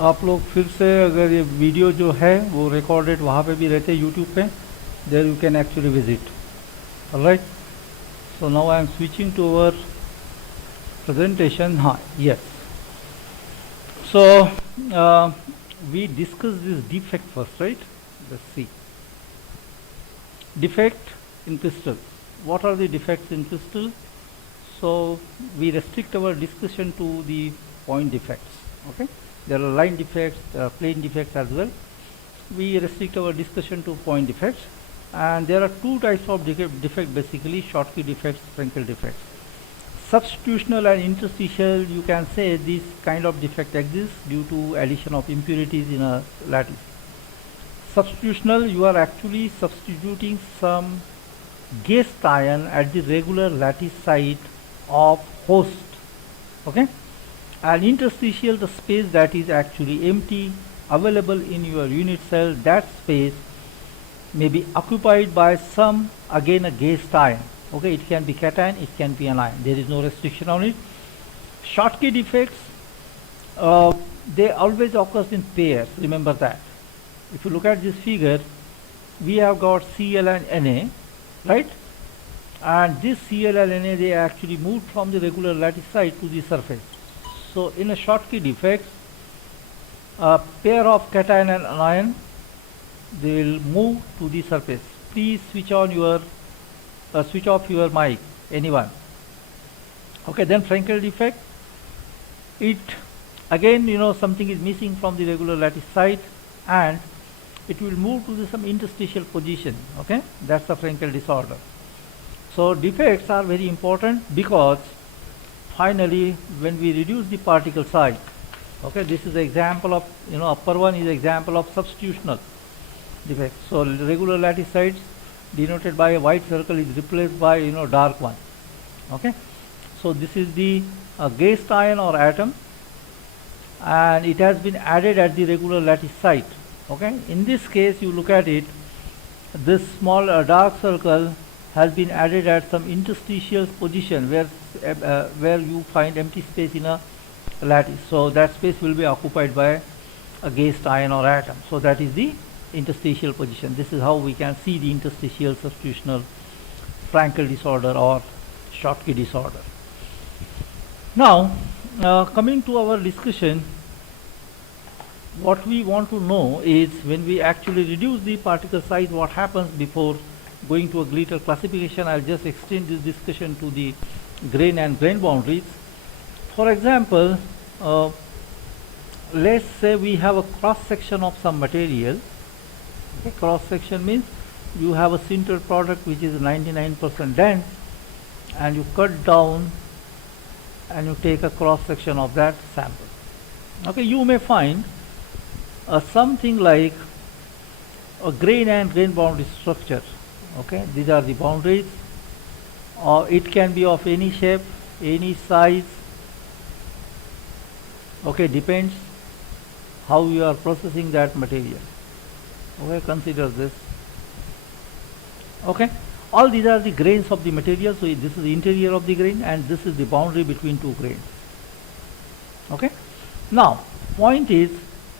आप लोग फिर से अगर ये वीडियो जो है वो रिकॉर्डेड वहाँ पे भी रहते हैं यूट्यूब पे, there you can actually visit. Alright, so now I am switching to our presentation. Yes, so we discuss this defect first, right? Let's see. Defect in crystal. What are the defects in crystal? So we restrict our discussion to the point defects. Okay, there are line defects, there are plane defects as well. We restrict our discussion to point defects, and there are two types of defect basically: Schottky defects, Frankel defects. Substitutional and interstitial, you can say this kind of defect exists due to addition of impurities in a lattice. Substitutional, you are actually substituting some guest ion at the regular lattice site of host. Okay, and interstitial, the space that is actually empty available in your unit cell, that space may be occupied by some, again, a guest ion. Okay, it can be cation, it can be an ion. There is no restriction on it. Schottky defects, they always occur in pairs. Remember that. If you look at this figure, we have got Cl and Na, right? And this Cl and Na, they actually moved from the regular lattice site to the surface. So in a Schottky defect, a pair of cation and anion, they will move to the surface. Please switch on your switch off your mic, anyone. Okay, then Frankel defect, it again, something is missing from the regular lattice site and it will move to some interstitial position. Okay, that's the Frankel disorder. So defects are very important because finally when we reduce the particle size, okay, this is the example of, upper one is example of substitutional defect. So regular lattice sites denoted by a white circle is replaced by dark one. Okay, so this is the guest ion or atom, and it has been added at the regular lattice site. Okay, in this case you look at it, this small dark circle has been added at some interstitial position where you find empty space in a lattice. So that space will be occupied by a guest ion or atom. So that is the interstitial position. This is how we can see the interstitial substitutional Frankel disorder or Schottky disorder. Now, coming to our discussion, what we want to know is when we actually reduce the particle size, what happens before going to a Gleiter classification. I'll just extend this discussion to the grain and grain boundaries. For example, let's say we have a cross section of some material. Okay, cross section means you have a sintered product which is 99% dense, and you cut down and you take a cross section of that sample. Okay, you may find something like a grain and grain boundary structure. Okay, these are the boundaries, or it can be of any shape, any size. Okay, depends how you are processing that material. Okay, consider this. Okay, all these are the grains of the material. So this is the interior of the grain and this is the boundary between two grains. Okay, now point is,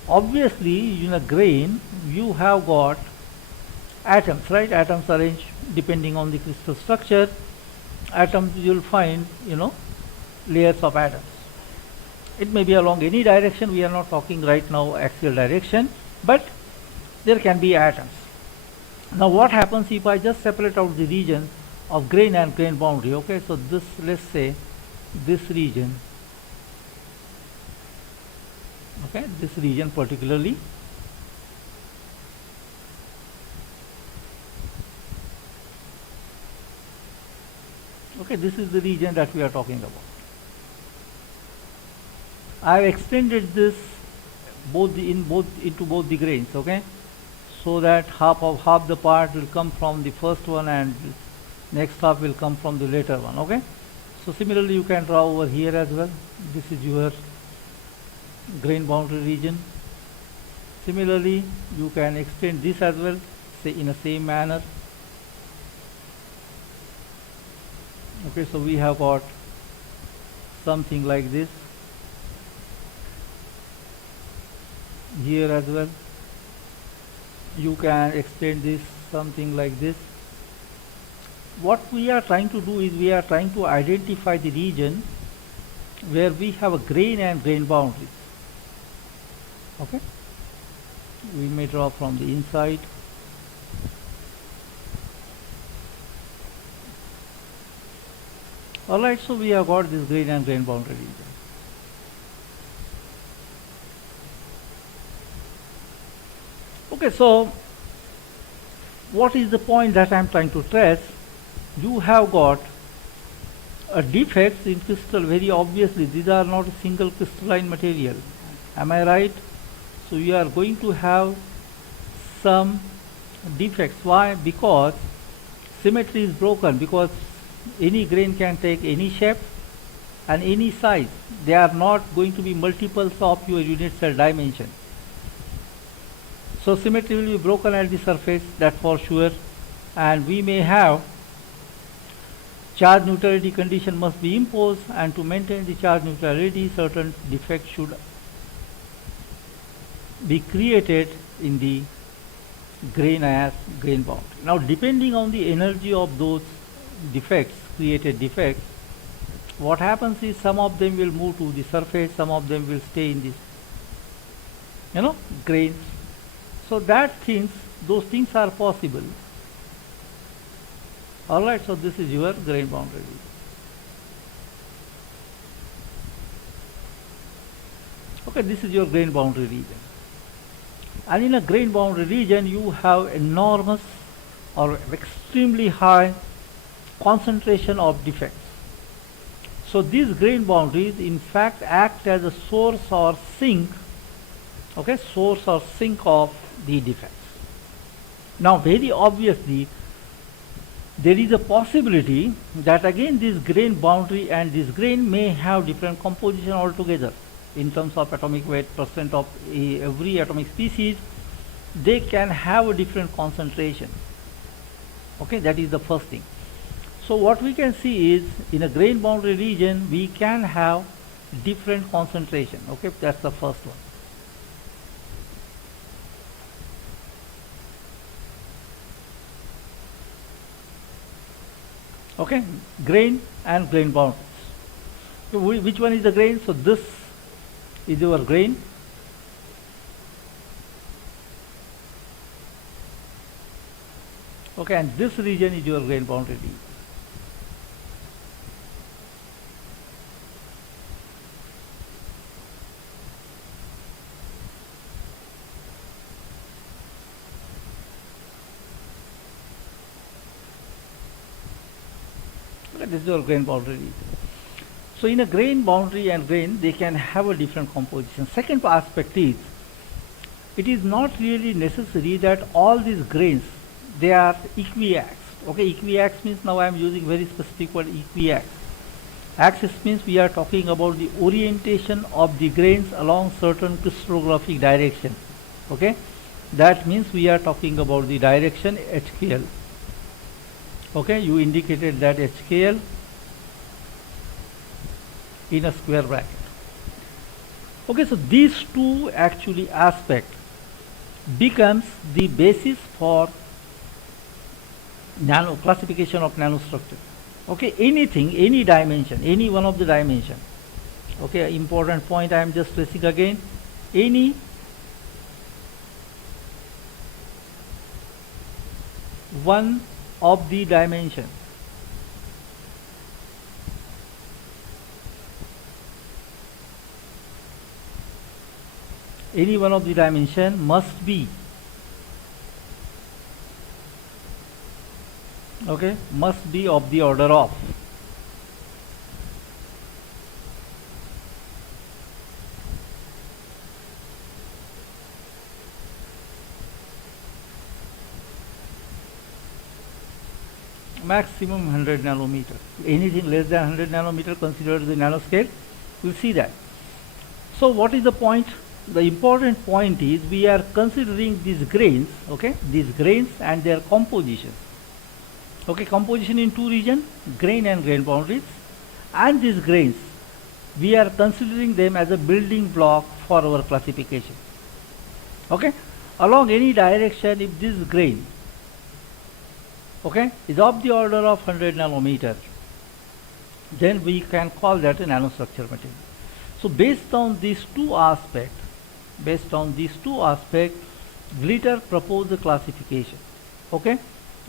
obviously in a grain you have got atoms, right? Atoms arranged depending on the crystal structure. Atoms, you will find layers of atoms. It may be along any direction. We are not talking right now axial direction, but there can be atoms. Now what happens if I just separate out the region of grain and grain boundary? Okay, so this, let's say this region, okay, this region particularly, okay, this is the region that we are talking about. I have extended this into both the grains. Okay, so that half the part will come from the first one and next half will come from the later one. Okay, so similarly you can draw over here as well. This is your grain boundary region. Similarly you can extend this as well, say in the same manner. Okay, so we have got something like this. here as well. You can extend this something like this. What we are trying to do is we are trying to identify the region where we have a grain and grain boundaries. Okay, we may draw from the inside. Alright, so we have got this grain and grain boundary region. Okay, so what is the point that I am trying to stress? You have got a defects in crystal. Very obviously these are not a single crystalline material, am I right? So you are going to have some defects. Why? Because symmetry is broken, because any grain can take any shape and any size. They are not going to be multiples of your unit cell dimension. So symmetry will be broken at the surface, that for sure, and we may have charge neutrality condition must be imposed, and to maintain the charge neutrality certain defects should be created in the grain as grain boundary. Now depending on the energy of those defects, created defects, what happens is some of them will move to the surface, some of them will stay in this grains. So those things are possible. Alright, so this is your grain boundary region. Okay, this is your grain boundary region. And in a grain boundary region you have enormous or extremely high concentration of defects. So these grain boundaries in fact act as a source or sink, source or sink of the defects. Now very obviously there is a possibility that again this grain boundary and this grain may have different composition altogether in terms of atomic weight, percent of every atomic species. They can have a different concentration. Okay, that is the first thing. So what we can see is in a grain boundary region we can have different concentration. Okay, that's the first one. Okay, grain and grain boundaries. So which one is the grain? So this is your grain. Okay, and this region is your grain boundary region. This is your grain boundary region. So in a grain boundary and grain they can have a different composition. Second aspect is it is not really necessary that all these grains they are equiaxed. Okay, equiaxed means, now I am using very specific word, equiaxed. Axis means we are talking about the orientation of the grains along certain crystallographic direction. Okay, that means we are talking about the direction HKL. Okay, you indicated that HKL in a square bracket. Okay, so these two actually aspects becomes the basis for classification of nanostructure. Okay, anything, any dimension, any one of the dimension. Okay, important point I am just stressing again. Any one of the dimension. Any one of the dimension must be of the order of maximum 100 nanometer. Anything less than 100 nanometer considered the nanoscale. We'll see that. So what is the point? The important point is we are considering these grains, these grains and their composition. Okay, composition in two regions, grain and grain boundaries, and these grains we are considering them as a building block for our classification. Okay, along any direction, if this grain, okay, is of the order of 100 nanometer, then we can call that a nanostructured material. So based on these two aspects, Gleiter proposed the classification. Okay,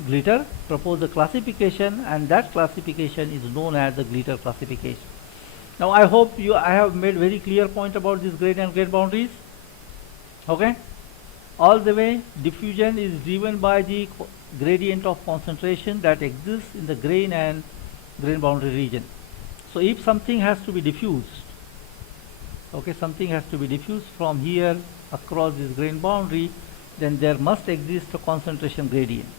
Gleiter proposed the classification, and that classification is known as the Gleiter classification. Now I hope I have made very clear point about this grain and grain boundaries. Okay, all the way diffusion is driven by the gradient of concentration that exists in the grain and grain boundary region. So if something has to be diffused, okay, something has to be diffused from here across this grain boundary, then there must exist a concentration gradient.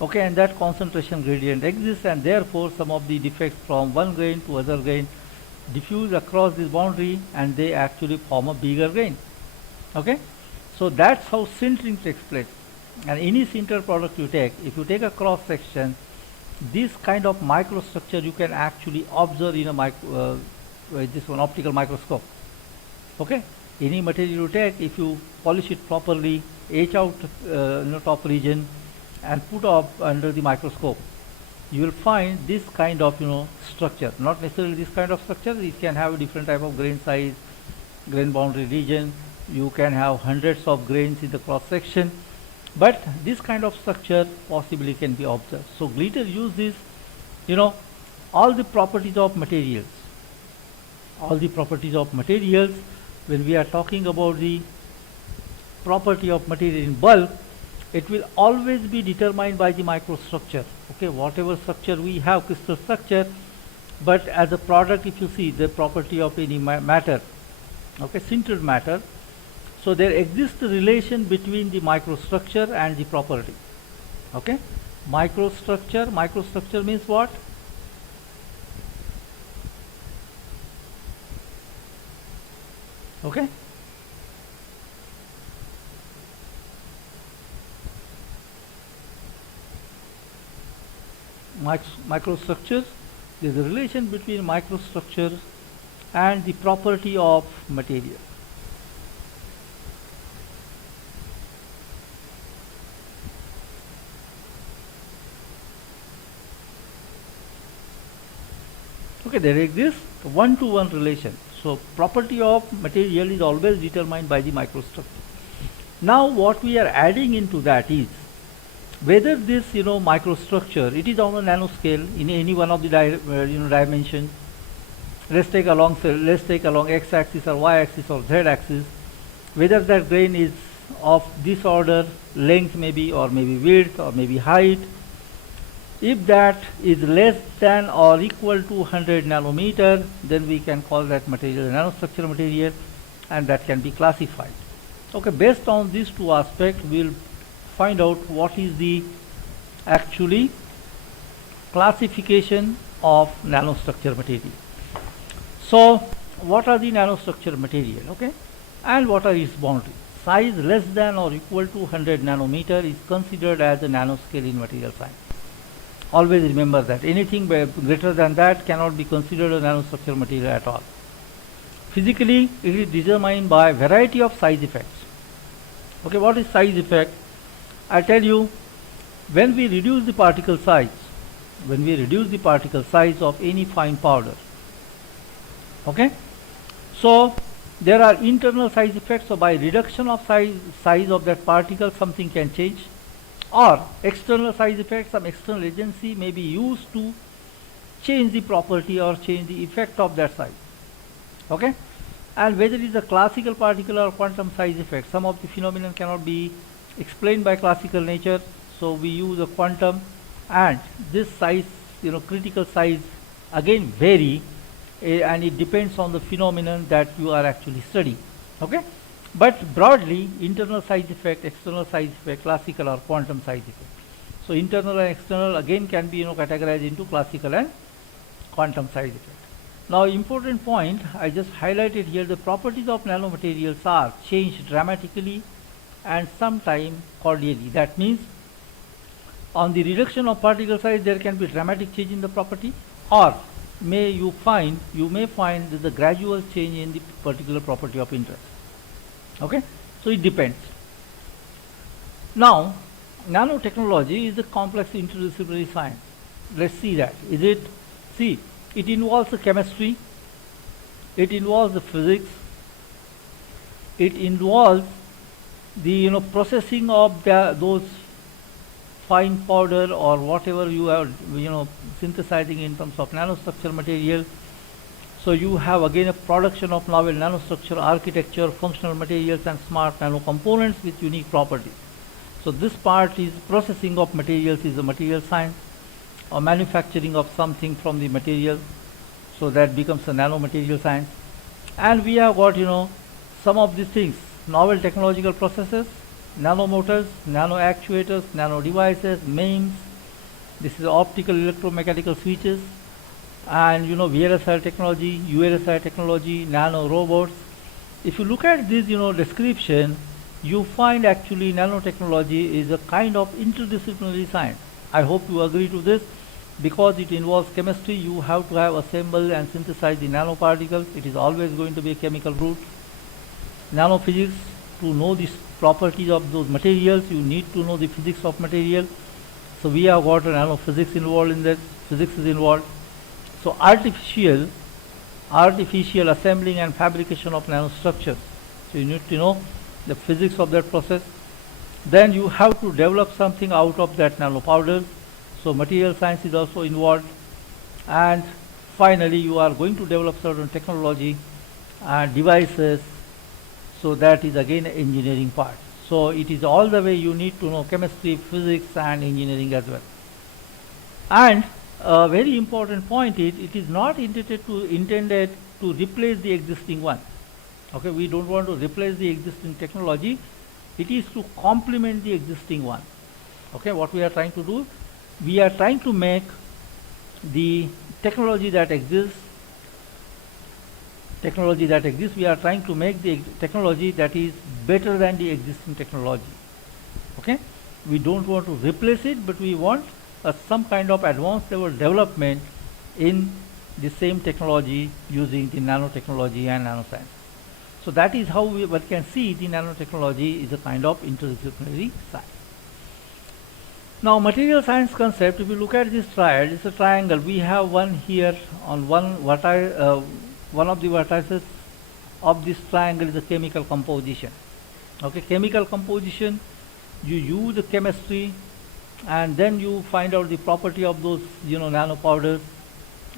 Okay, and that concentration gradient exists, and therefore some of the defects from one grain to other grain diffuse across this boundary, and they actually form a bigger grain. Okay, so that's how sintering takes place. And any sinter product you take, if you take a cross section, this kind of microstructure you can actually observe in a this one optical microscope. Okay, any material you take, if you polish it properly, etch out top region and put up under the microscope, you will find this kind of structure. Not necessarily this kind of structure, it can have a different type of grain size, grain boundary region. You can have hundreds of grains in the cross section, but this kind of structure possibly can be observed. So Gleiter uses all the properties of materials. When we are talking about the property of material in bulk, it will always be determined by the microstructure. Okay, whatever structure we have, crystal structure, but as a product, if you see the property of any matter, okay, sintered matter, so there exists a relation between the microstructure and the property. Okay, microstructure means what? Okay, microstructures, there is a relation between microstructure and the property of material. Okay, there exists a one-to-one relation. So property of material is always determined by the microstructure. Now what we are adding into that is whether this microstructure, it is on a nanoscale in any one of the dimension. Let's take along x-axis or y-axis or z-axis, whether that grain is of this order, length maybe, or maybe width, or maybe height. If that is less than or equal to 100 nanometer, then we can call that material a nanostructured material, and that can be classified. Okay, based on these two aspects, we'll find out what is the actually classification of nanostructured material. So what are the nanostructured material? Okay, and what are its boundaries? Size less than or equal to 100 nanometer is considered as a nanoscale in material science. Always remember that anything greater than that cannot be considered a nanostructured material at all. Physically, it is determined by variety of size effects. Okay, what is size effect? I tell you, when we reduce the particle size of any fine powder, okay, so there are internal size effects. So by reduction of size of that particle, something can change, or external size effects, some external agency may be used to change the property or change the effect of that size. Okay, and whether it is a classical particle or quantum size effect, some of the phenomena cannot be explained by classical nature, so we use a quantum, and this size, critical size again vary, and it depends on the phenomenon that you are actually studying. Okay, but broadly, internal size effect, external size effect, classical or quantum size effect. So internal and external again can be categorized into classical and quantum size effect. Now important point I just highlighted here, the properties of nanomaterials are changed dramatically and sometimes cordially. That means on the reduction of particle size there can be dramatic change in the property, or you may find that the gradual change in the particular property of interest. Okay, So it depends. Now, nanotechnology is a complex interdisciplinary science. Let's see that. See, it involves the chemistry, it involves the physics, it involves the processing of those fine powder or whatever you are synthesizing in terms of nanostructure material. So you have again a production of novel nanostructure architecture, functional materials and smart nano components with unique properties. So this part is processing of materials, is a material science, or manufacturing of something from the material, so that becomes a nanomaterial science. And we have got some of these things: novel technological processes, nanomotors, nano actuators, nano devices, MEMS. This is optical electromechanical switches, and VLSI technology, ULSI technology, nano robots. If you look at this description, you find actually nanotechnology is a kind of interdisciplinary science. I hope you agree to this, because it involves chemistry. You have to have assembled and synthesized the nanoparticles. It is always going to be a chemical route. Nanophysics, to know the properties of those materials, you need to know the physics of material. So we have got a nanophysics involved in this. Physics is involved. So artificial assembling and fabrication of nanostructures. So you need to know the physics of that process. Then you have to develop something out of that nanopowder. So material science is also involved. And finally you are going to develop certain technology and devices. So that is again engineering part. So it is all the way you need to know chemistry, physics and engineering as well. And a very important point is, it is not intended to replace the existing one. Okay, we don't want to replace the existing technology. It is to complement the existing one. Okay, what we are trying to do, we are trying to make the technology that exists, we are trying to make the technology that is better than the existing technology. Okay, we don't want to replace it, but we want some kind of advanced level development in the same technology using the nanotechnology and nanoscience. So that is how we can see the nanotechnology is a kind of interdisciplinary science. Now, material science concept, if you look at this triad, it's a triangle. We have one here on one of the vertices of this triangle is the chemical composition. Okay, chemical composition, you use the chemistry and then you find out the property of those nanopowders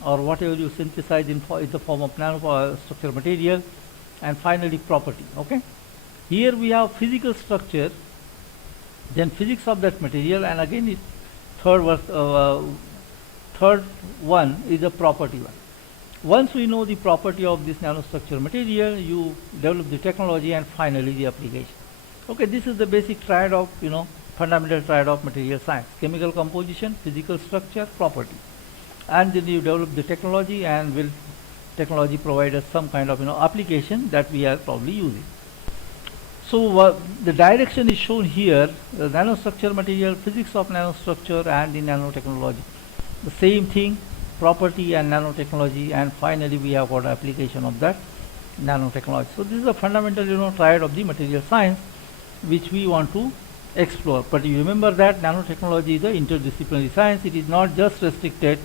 or whatever you synthesize in the form of nanostructure material, and finally property. Okay, here we have physical structure, then physics of that material, and again it third one is a property one. Once we know the property of this nanostructure material, you develop the technology and finally the application. Okay, this is the basic triad of fundamental triad of material science: chemical composition, physical structure, property. And then you develop the technology, and technology provide us some kind of application that we are probably using. So the direction is shown here: the nanostructure material, physics of nanostructure and the nanotechnology. The same thing, property and nanotechnology, and finally we have got application of that nanotechnology. So this is a fundamental triad of the material science which we want to explore. But you remember that nanotechnology is an interdisciplinary science. It is not just restricted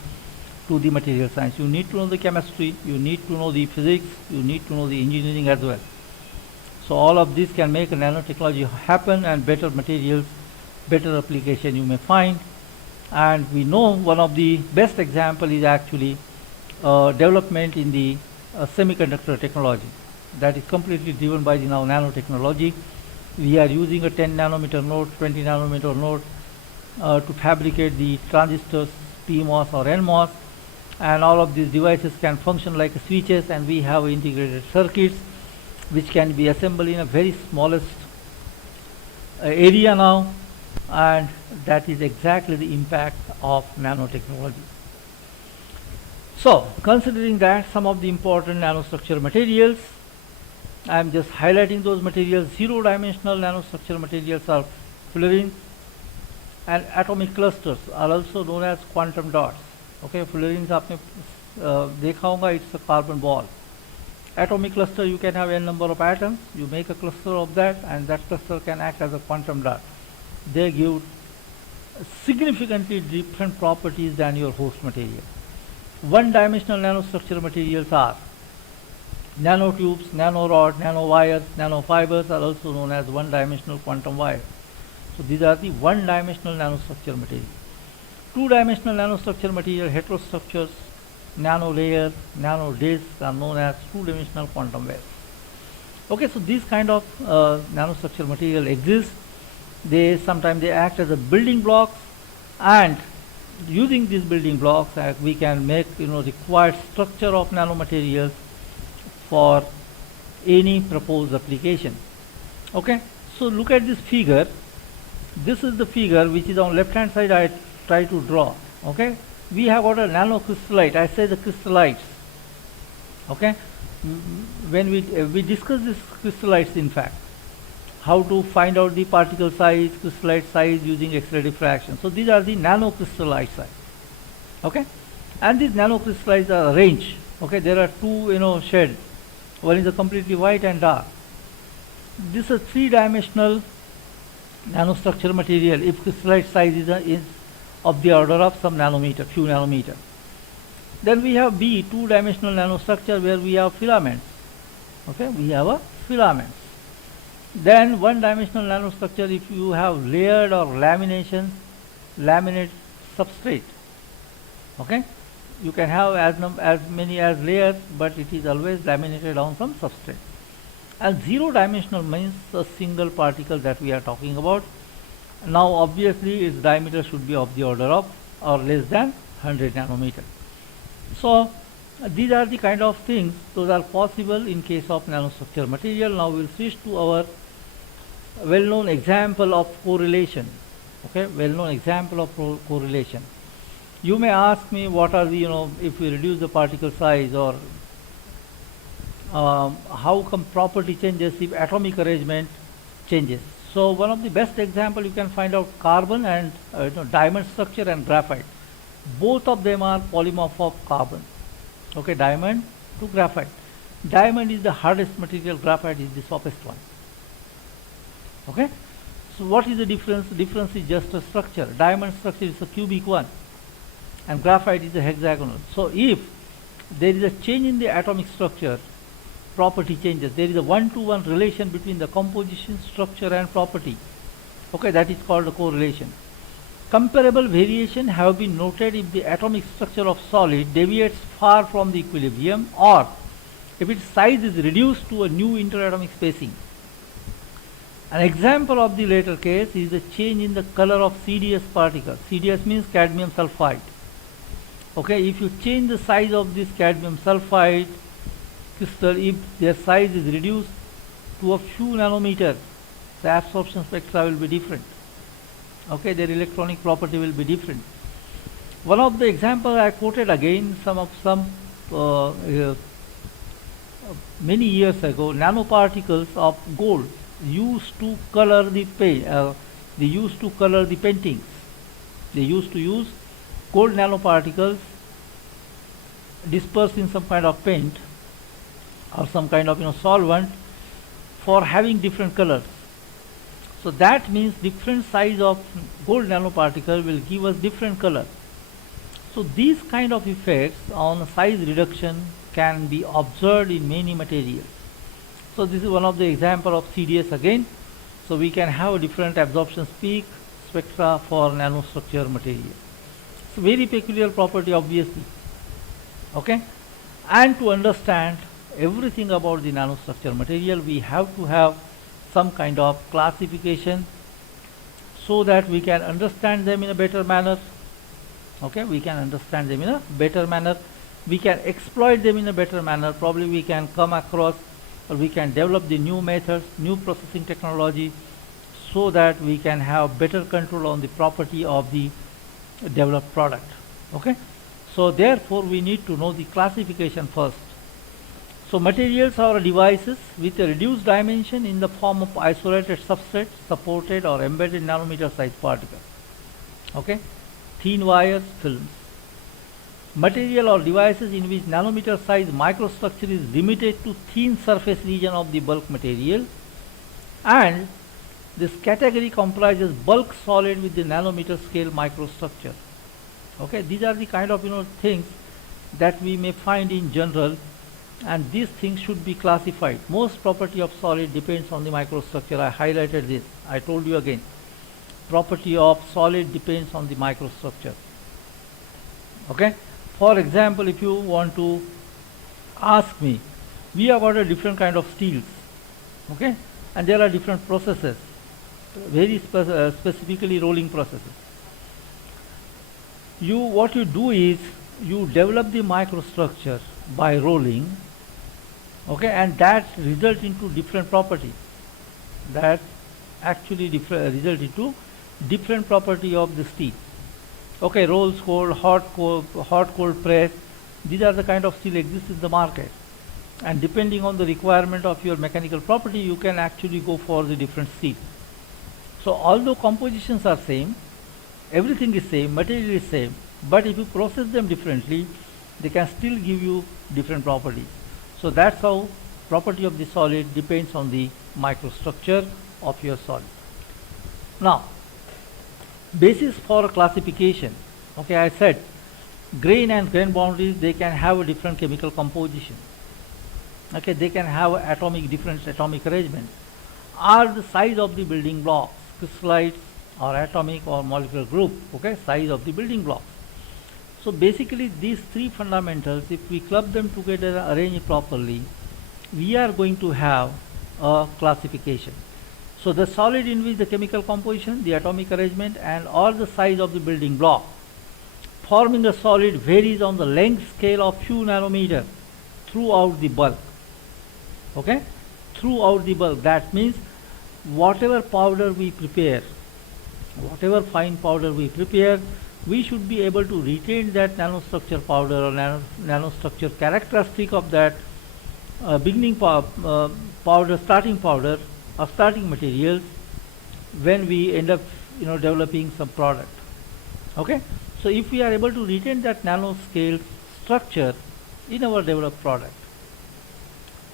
to the material science. You need to know the chemistry, you need to know the physics, you need to know the engineering as well. So all of this can make a nanotechnology happen, and better materials, better application you may find. And we know one of the best example is actually development in the semiconductor technology that is completely driven by the nanotechnology. We are using a 10 nanometer node, 20 nanometer node to fabricate the transistors, PMOS or NMOS, and all of these devices can function like switches, and we have integrated circuits which can be assembled in a very smallest area now, and that is exactly the impact of nanotechnology. So considering that some of the important nanostructure materials, I am just highlighting those materials. Zero-dimensional nanostructure materials are fullerenes, and atomic clusters are also known as quantum dots. Okay, fullerenes आपने देखा होगा, it's a carbon ball, Atomic cluster, you can have n number of atoms, you make a cluster of that, and that cluster can act as a quantum dot. They give significantly different properties than your host material. One-dimensional nanostructure materials are nanotubes, nanorods, nanowires, nanofibers are also known as one-dimensional quantum wires. So these are the one-dimensional nanostructure materials. Two-dimensional nanostructure material, heterostructures, nanolayers, nanodisks are known as two-dimensional quantum wires. Okay, so these kind of nanostructure material exist. They sometimes they act as a building blocks, and using these building blocks we can make required structure of nanomaterials for any proposed application. Okay, so look at this figure. This is the figure which is on left hand side. I try to draw. Okay, we have got a nanocrystallite. I say the crystallites. Okay, when we discuss this crystallites, in fact, how to find out the particle size, crystallite size using X-ray diffraction. So these are the nanocrystallite size. Okay, and these nanocrystallites are arranged. Okay, there are two shades. One is a completely white and dark. This is a three-dimensional nanostructure material. If crystallite size is of the order of some nanometer, few nanometer. Then we have B, two-dimensional nanostructure, where we have filaments. Okay, we have a filaments. Then one-dimensional nanostructure, if you have layered or laminate substrate. Okay, you can have as many as layers, but it is always laminated on some substrate. And zero-dimensional means a single particle that we are talking about. Now obviously its diameter should be of the order of or less than 100 nanometer. So these are the kind of things those are possible in case of nanostructure material. Now we will switch to our well-known example of correlation. Okay, well-known example of correlation. You may ask me what are the if we reduce the particle size, or how come property changes if atomic arrangement changes. So one of the best example you can find out carbon and diamond structure and graphite. Both of them are polymorph of carbon. Okay, diamond to graphite. Diamond is the hardest material, graphite is the softest one. Okay, so what is the difference? The difference is just a structure. Diamond structure is a cubic one, and graphite is a hexagonal. So if there is a change in the atomic structure, property changes. There is a one-to-one relation between the composition, structure and property. Okay, that is called a correlation. Comparable variation have been noted if the atomic structure of solid deviates far from the equilibrium, or if its size is reduced to a new interatomic spacing. An example of the latter case is the change in the color of CDS particle. CDS means cadmium sulfide. Okay, if you change the size of this cadmium sulfide crystal, if their size is reduced to a few nanometers, the absorption spectra will be different. Okay, their electronic property will be different. One of the examples I quoted again many years ago, nanoparticles of gold used to color the they used to color the paintings. They used to use gold nanoparticles dispersed in some kind of paint or some kind of solvent for having different colors. So that means different size of gold nanoparticle will give us different color. So these kind of effects on size reduction can be observed in many materials. So this is one of the example of CDS again. So we can have a different absorption peak spectra for nanostructure material. So very peculiar property obviously. Okay, and to understand everything about the nanostructure material, we have to have some kind of classification so that we can understand them in a better manner. Okay, we can understand them in a better manner. We can exploit them in a better manner. Probably we can come across, or we can develop the new methods, new processing technology, so that we can have better control on the property of the developed product. Okay, so therefore we need to know the classification first. So materials are devices with a reduced dimension in the form of isolated substrates, supported or embedded nanometer size particles. Okay, thin wires, films. material or devices in which nanometer size microstructure is limited to thin surface region of the bulk material, and this category comprises bulk solid with the nanometer scale microstructure. Okay, these are the kind of things that we may find in general, and these things should be classified. Most property of solid depends on the microstructure. I highlighted this. I told you again. Property of solid depends on the microstructure. Okay. For example, if you want to ask me, we have got a different kind of steels. Okay, and there are different processes, very specifically rolling processes. What you do is you develop the microstructure by rolling. Okay, and that result into different property. That actually result into different property of the steel. Okay, rolls cold, hot cold press. These are the kind of steel exist in the market. And depending on the requirement of your mechanical property, you can actually go for the different steel. So although compositions are same, everything is same, material is same, but if you process them differently, they can still give you different properties. So that's how property of the solid depends on the microstructure of your solid. Now, basis for classification. Okay, I said grain and grain boundaries, they can have a different chemical composition. Okay, they can have different atomic arrangement. Are the size of the building blocks, crystallites or atomic or molecular group. Okay, size of the building blocks. So basically these three fundamentals, if we club them together and arrange it properly, we are going to have a classification. So the solid in which the chemical composition, the atomic arrangement and or the size of the building block forming a solid varies on the length scale of few nanometer throughout the bulk. Okay, throughout the bulk. That means whatever powder we prepare, whatever fine powder we prepare, we should be able to retain that nanostructure powder or nanostructure characteristic of that beginning powder, starting powder or starting materials when we end up developing some product. Okay, so if we are able to retain that nanoscale structure in our developed product,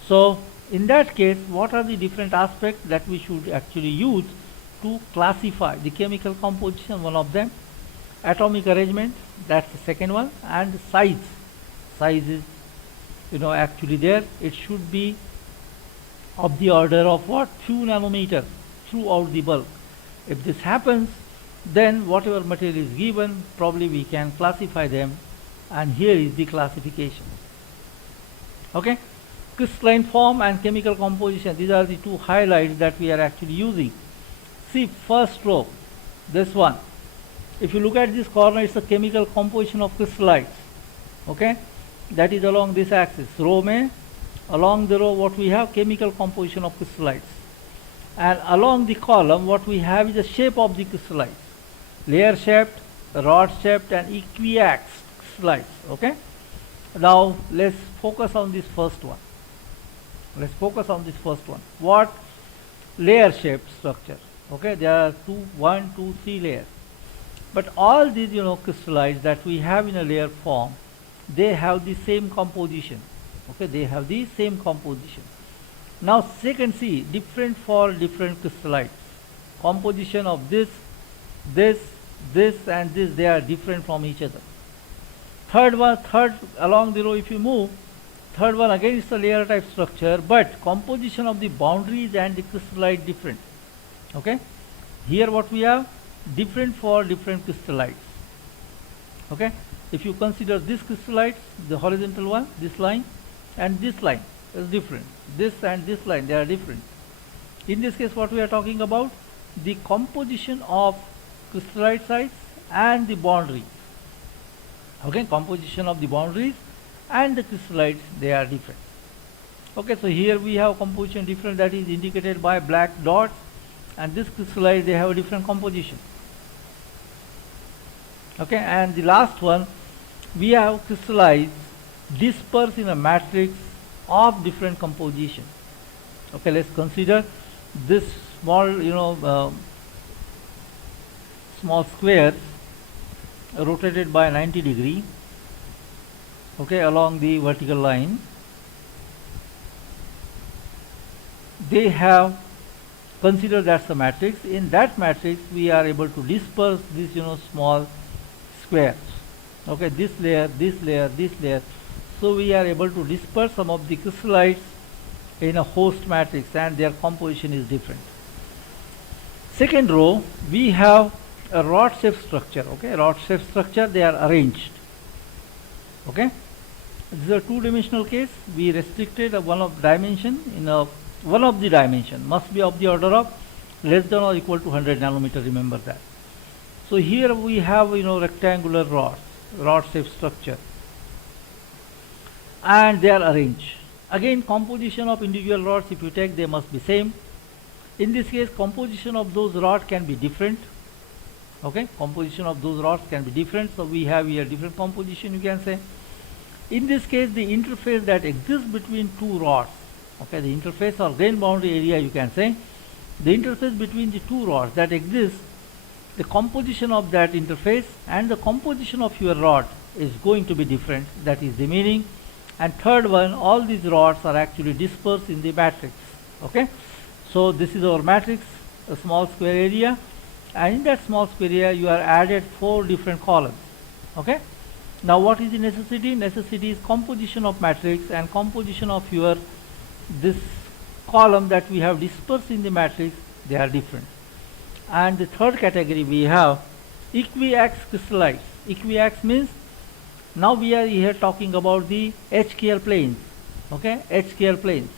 so in that case, what are the different aspects that we should actually use to classify the chemical composition? One of them, atomic arrangement, that's the second one, and size. Size is actually there. It should be of the order of what? Few nanometers throughout the bulk. If this happens, then whatever material is given, probably we can classify them, and here is the classification. Okay, crystalline form and chemical composition, these are the two highlights that we are actually using. See, first row, this one, if you look at this corner, it's the chemical composition of crystallites. Okay, that is along this axis. Row mein, along the row what we have, chemical composition of crystallites, and along the column what we have is the shape of the crystallites, layer shaped, rod shaped and equiax crystallites. Okay, now let's focus on this first one. Let's focus on this first one. What? Layer shaped structure. Okay, there are 1, 2, 3 layers. But all these crystallites that we have in a layer form, they have the same composition. Okay, they have the same composition. Now second, see, different for different crystallites. Composition of this and this, they are different from each other. Third along the row, if you move, third one again is the layer type structure, but composition of the boundaries and the crystallite different. Okay, here what we have, different for different crystallites. Okay, if you consider this crystallites, the horizontal one, this line and this line is different. This and this line, they are different. In this case, what we are talking about, the composition of crystallite size and the boundaries. Okay, composition of the boundaries and the crystallites, they are different. Okay, so here we have composition different, that is indicated by black dots, and this crystallite, they have a different composition. Okay, and the last one, we have crystallites dispersed in a matrix of different composition. Okay, let's consider this small small square rotated by 90 degree. okay, along the vertical line, they have considered that's the matrix. In that matrix we are able to disperse these small squares, okay, this layer, this layer, this layer. So we are able to disperse some of the crystallites in a host matrix, and their composition is different. Second row, we have a rod shape structure, okay, rod shape structure, they are arranged, okay. This is a two-dimensional case. We restricted one of dimension in a one of the dimension must be of the order of less than or equal to 100 nanometer, remember that. So here we have rectangular rod shape structure, and they are arranged. Again, composition of individual rods, if you take, they must be same. In this case, composition of those rods can be different, okay, composition of those rods can be different. So we have here different composition, you can say. In this case, the interface that exists between two rods, okay, the interface or grain boundary area, you can say, the interface between the two rods that exists, the composition of that interface and the composition of your rod is going to be different. That is the meaning. And third one, all these rods are actually dispersed in the matrix, okay. So this is our matrix, a small square area, and in that small square area you are added 4 different columns, okay. Now what is the necessity? Necessity is composition of matrix and composition of your this column that we have dispersed in the matrix, they are different. And the third category we have equiax crystallites. Equiax means, now we are here talking about the HKL planes, okay, HKL planes,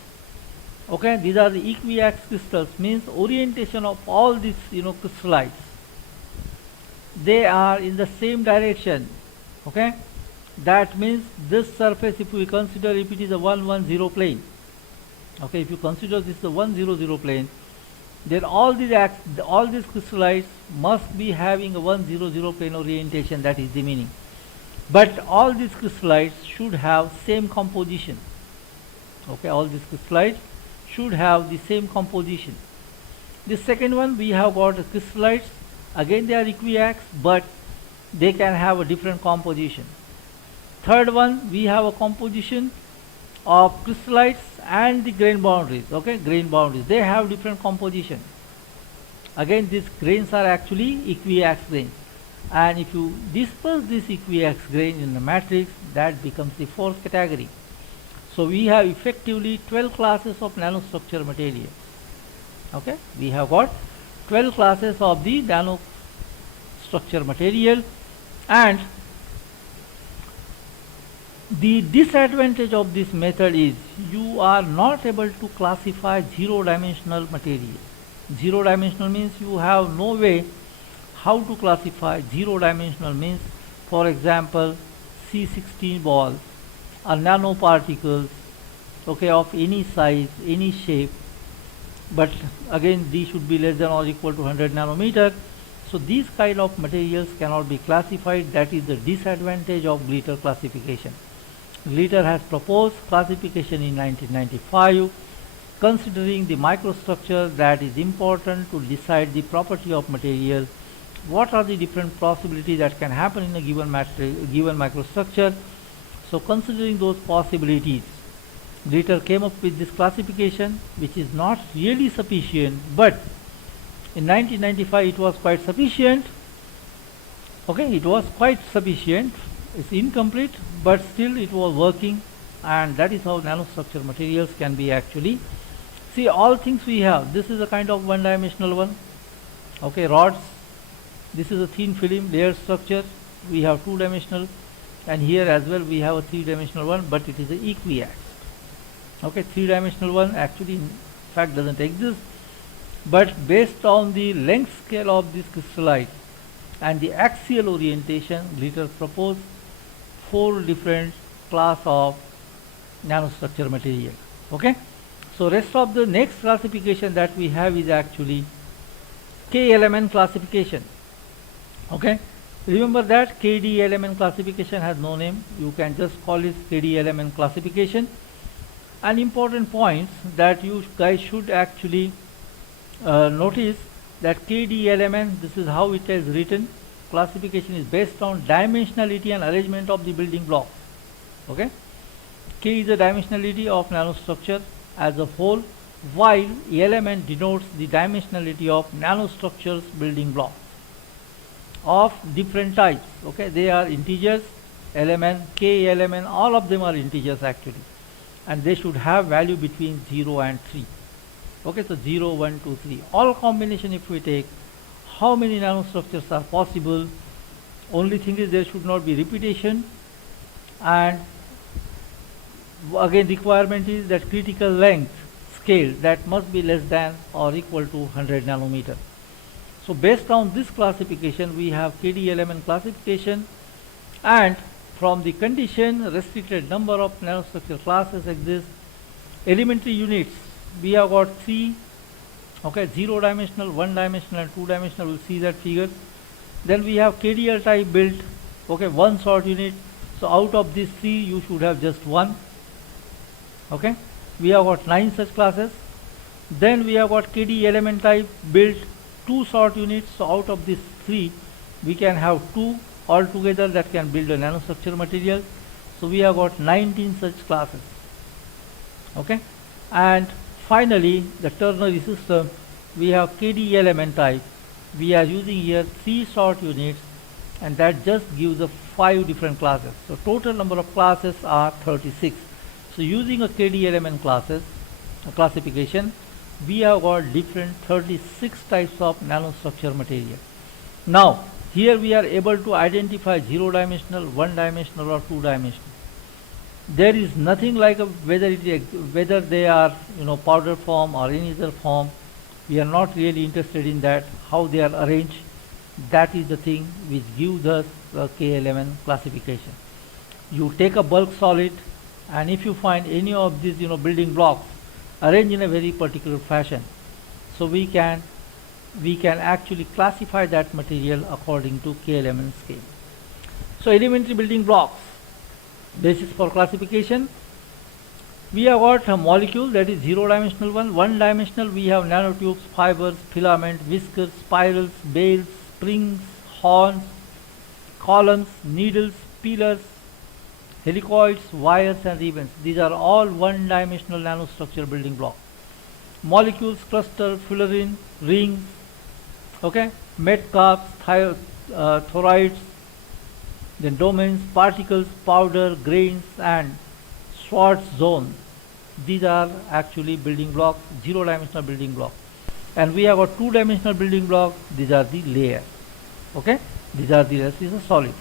okay. These are the equiax crystals, means orientation of all these crystallites, they are in the same direction, okay. That means this surface, if we consider if it is a 110 plane, okay, if you consider this is a 100 plane, then all these crystallites must be having a 100 plane orientation. That is the meaning. But all these crystallites should have same composition, okay, all these crystallites should have the same composition. The second one, we have got crystallites, again they are equiax, but they can have a different composition. Third one, we have a composition of crystallites and the grain boundaries, okay, grain boundaries, they have different composition. Again, these grains are actually equiax grains, and if you disperse this equiax grain in the matrix, that becomes the fourth category. So we have effectively 12 classes of nanostructure material, okay, we have got 12 classes of the nanostructure material. And the disadvantage of this method is you are not able to classify zero-dimensional material. Zero-dimensional means you have no way how to classify. Zero-dimensional means, for example, C16 balls or nanoparticles, okay, of any size, any shape, but again these should be less than or equal to 100 nanometer. So these kind of materials cannot be classified. That is the disadvantage of Gleiter classification. Gleiter has proposed classification in 1995, considering the microstructure that is important to decide the property of material. What are the different possibilities that can happen in a given microstructure? So considering those possibilities, Gleiter came up with this classification, which is not really sufficient, but in 1995 it was quite sufficient, okay, it was quite sufficient. It's incomplete, but still it was working, and that is how nanostructure materials can be actually. See, all things we have, this is a kind of one-dimensional one, okay, rods, this is a thin film layer structure, we have two-dimensional, and here as well we have a three-dimensional one, but it is a equiax, okay. Three-dimensional one actually in fact doesn't exist, but based on the length scale of this crystallite and the axial orientation, Gleiter proposed 4 different class of nanostructure material, okay. So rest of the next classification that we have is actually kLMN classification, okay. Remember that kDimn classification has no name, you can just call it kDimn classification. And important points that you guys should actually notice that kDimn, this is how it is written. Classification is based on dimensionality and arrangement of the building blocks, Okay, K is the dimensionality of nanostructure as a whole, while element denotes the dimensionality of nanostructures building blocks of different types. Okay, they are integers, element, K element, all of them are integers actually, and they should have value between 0 and 3. Okay, so 0, 1, 2, 3. All combination if we take, how many nanostructures are possible? Only thing is there should not be repetition, and again requirement is that critical length scale that must be less than or equal to 100 nanometer. So based on this classification we have KD element classification, and from the condition restricted number of nanostructure classes exist. Elementary units we have got 3, okay, 0 dimensional, 1 dimensional and 2 dimensional, we'll see that figure. Then we have KDL type built, okay, 1 sort unit. So out of these 3 you should have just 1. Okay, we have got 9 such classes. Then we have got KD element type built 2 sort units. So out of these 3 we can have 2 altogether that can build a nanostructure material. So we have got 19 such classes. Okay, and finally the ternary system, we have KD element type. We are using here 3 sort units, and that just gives us 5 different classes. So total number of classes are 36. So using a KD element classification, we have got different 36 types of nanostructure material. Now here we are able to identify 0 dimensional, 1 dimensional or 2 dimensional. There is nothing like whether they are powder form or any other form. We are not really interested in that, how they are arranged. That is the thing which gives us the K element classification. You take a bulk solid, and if you find any of these building blocks arranged in a very particular fashion, so we can actually classify that material according to K element scale. So elementary building blocks, basis for classification, we have got a molecule, that is 0 dimensional one. 1 dimensional we have nanotubes, fibers, filament, whiskers, spirals, bales, springs, horns, columns, needles, pillars, helicoids, wires and ribbons. These are all 1 dimensional nanostructure building blocks. Molecules, cluster, fullerene, rings, okay, metcaps, toroids, then domains, particles, powder, grains and Schwarz zone. These are actually building blocks, 0 dimensional building blocks. And we have got 2 dimensional building blocks. These are the layer. Okay, these are the layers. This is a solid.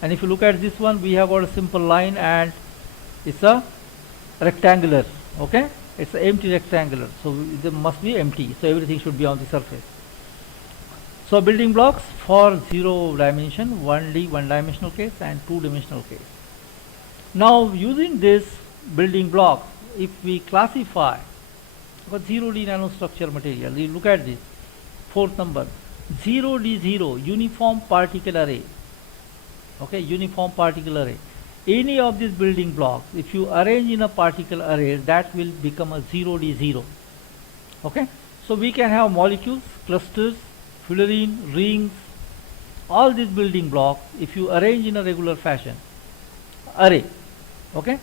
And if you look at this one, we have got a simple line and it's a rectangular. Okay, it's an empty rectangular, so it must be empty, so everything should be on the surface. So building blocks for 0 dimension, 1D 1 dimensional case and 2 dimensional case. Now using this building block, if we classify for 0D nanostructure material, you look at this 4th number, 0D0 uniform particle array. Okay, uniform particle array. Any of these building blocks, if you arrange in a particle array, that will become a 0D0. Okay, so we can have molecules, clusters, fullerene, rings, all these building blocks if you arrange in a regular fashion, array. Okay,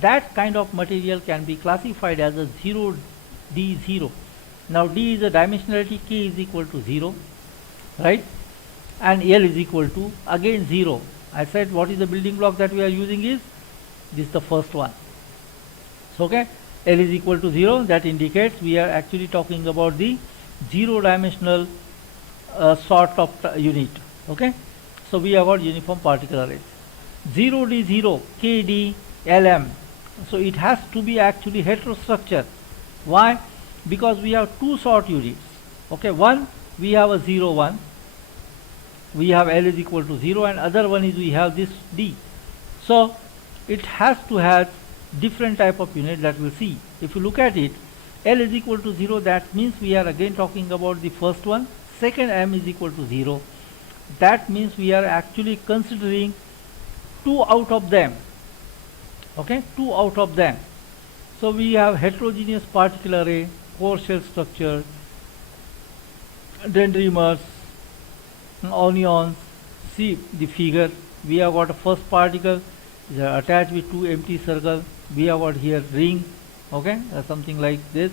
that kind of material can be classified as a 0D0. Now D is a dimensionality, K is equal to 0, right, and L is equal to again 0. I said what is the building block that we are using is this, the first one. So okay, L is equal to 0, that indicates we are actually talking about the 0 dimensional sort of unit. Okay, so we have got uniform particle arrays. 0D0 KD LM, so it has to be actually heterostructure. Why? Because we have 2 sort units. Okay, one we have a 0 1, we have L is equal to 0, and other one is we have this D. So it has to have different type of unit that we'll see. If you look at it, L is equal to 0, that means we are again talking about the first one. Second M is equal to 0, that means we are actually considering 2 out of them. Okay, 2 out of them. So we have heterogeneous particle array, core shell structure, dendrimers, onions. See the figure, we have got a first particle, They are attached with two empty circles. We have got here ring, okay, something like this.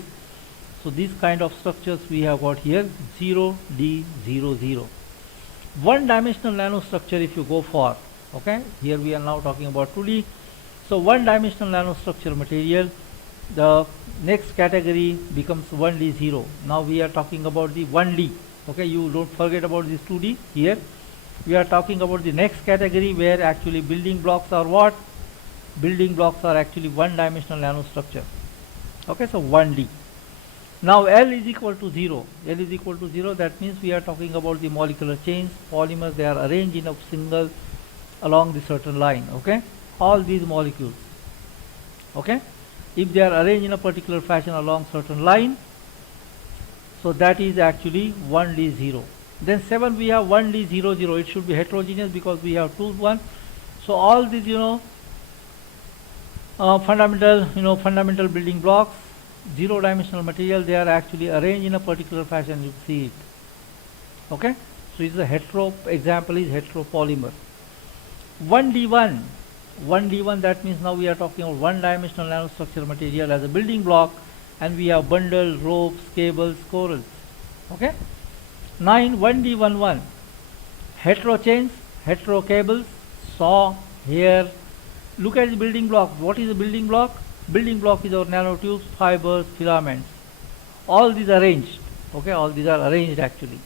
So these kind of structures we have got here 0D00. One dimensional nanostructure if you go for, okay, here we are now talking about 2D. So one dimensional nanostructure material, the next category becomes 1D0. Now we are talking about the 1D, okay, you don't forget about this 2D here. We are talking about the next category where actually building blocks are what? Building blocks are actually one dimensional nanostructure. Okay, so 1D. Now L is equal to 0. L is equal to 0, that means we are talking about the molecular chains, polymers, they are arranged in a single along the certain line, okay? All these molecules, okay? If they are arranged in a particular fashion along certain line, so that is actually 1D0. Then 7 we have 1D00. It should be heterogeneous because we have 2, 1. So all these, fundamental building blocks, zero dimensional material, they are actually arranged in a particular fashion. You see it. Okay. So it's a hetero. Example is heteropolymer. 1D1. 1D1, that means now we are talking about one dimensional nanostructure material as a building block, and we have bundles, ropes, cables, corals. Okay. 9 1D11. Hetero chains, hetero cables, saw, hair. Look at the building block. What is a building block? Building block is our nanotubes, fibers, filaments. All these are arranged. Okay, all these are arranged actually.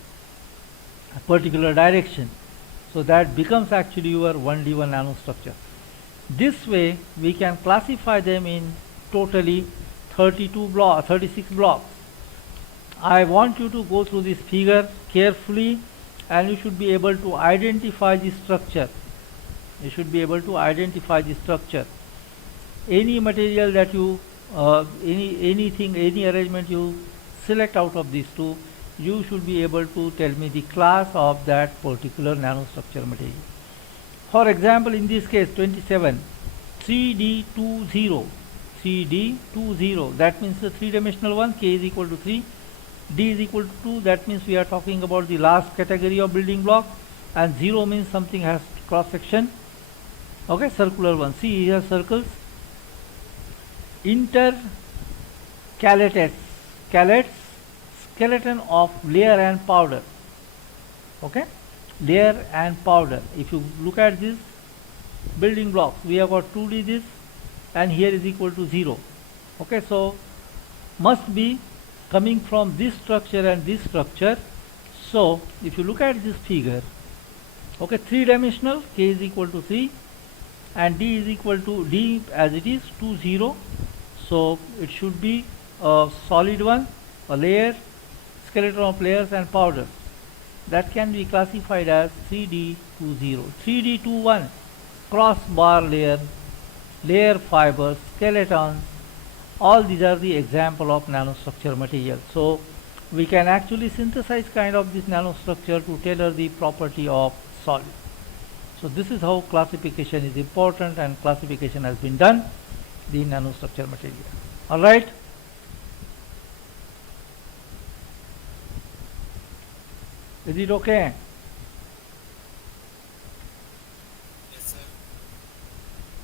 A particular direction. So that becomes actually your 1D1 nanostructure. This way we can classify them in totally 36 blocks. I want you to go through this figure carefully, and you should be able to identify the structure. You should be able to identify the structure. Any material that you, any arrangement you select out of these two, you should be able to tell me the class of that particular nanostructure material. For example, in this case 27, 3D20, 3D20, that means the three-dimensional one, K is equal to 3, D is equal to 2, that means we are talking about the last category of building block, and 0 means something has cross section. Okay, circular one. See here circles. Intercalates, skeleton of layer and powder. Okay, layer and powder. If you look at this building blocks, we have got 2D this, and here is equal to 0. Okay, so must be coming from this structure and this structure. So if you look at this figure, okay, three-dimensional, K is equal to 3, and D is equal to D as it is 2, 0. So it should be a solid one, a layer, skeleton of layers and powders. That can be classified as 3D20. 3D21, crossbar layer, layer fibers, skeletons. All these are the example of nanostructure material. So we can actually synthesize kind of this nanostructure to tailor the property of solid. So this is how classification is important, and classification has been done, the nanostructure material. Alright. Is it okay?